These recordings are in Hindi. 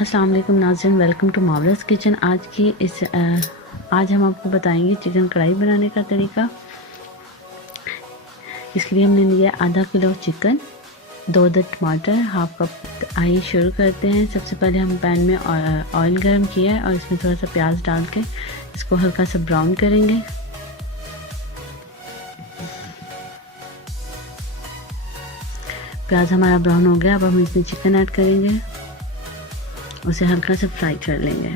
अस्सलाम वालेकुम नाज़रीन, वेलकम टू मावरस किचन। आज हम आपको बताएंगे चिकन कढ़ाई बनाने का तरीका। इसके लिए हमने लिया आधा किलो चिकन, 2 अदद टमाटर, हाफ कप। आइए शुरू करते हैं। सबसे पहले हम पैन में ऑयल गरम किया है और इसमें थोड़ा सा प्याज डाल के इसको हल्का सा ब्राउन करेंगे। प्याज हमारा ब्राउन हो गया। अब हम इसमें चिकन ऐड करेंगे, उसे हल्का सा फ्राई कर लेंगे।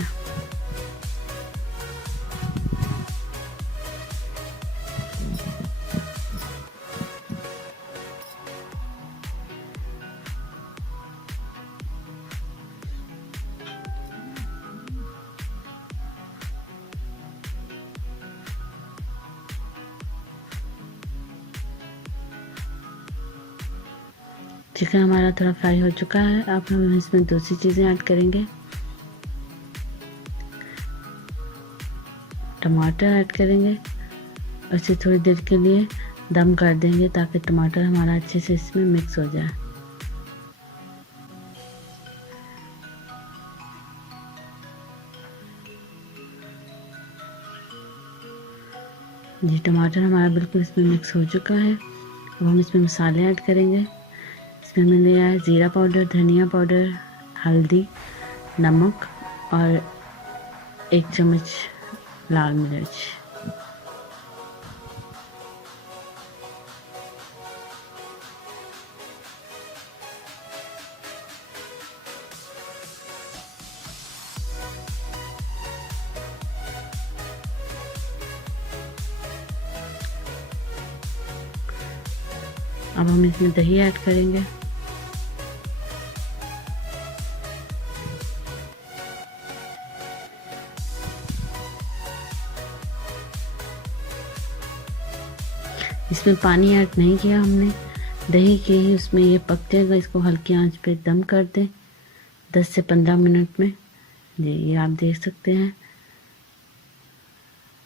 चिकन हमारा थोड़ा फ्राई हो चुका है। अब हम इसमें दूसरी चीज़ें ऐड करेंगे। टमाटर ऐड करेंगे और इसे थोड़ी देर के लिए दम कर देंगे ताकि टमाटर हमारा अच्छे से इसमें मिक्स हो जाए। जी, टमाटर हमारा बिल्कुल इसमें मिक्स हो चुका है। अब हम इसमें मसाले ऐड करेंगे। इसमें मैंने लिया है ज़ीरा पाउडर, धनिया पाउडर, हल्दी, नमक और 1 चम्मच लाल मिर्च। अब हम इसमें दही ऐड करेंगे। इसमें पानी ऐड नहीं किया हमने, दही के ही उसमें ये पक जाएगा। इसको हल्की आंच पे दम कर दें 10 से 15 मिनट में। जी, ये आप देख सकते हैं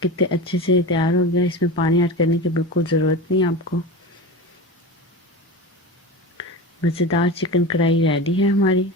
कितने अच्छे से तैयार हो गया। इसमें पानी ऐड करने की बिल्कुल ज़रूरत नहीं आपको। मज़ेदार चिकन कढ़ाई रेडी है हमारी।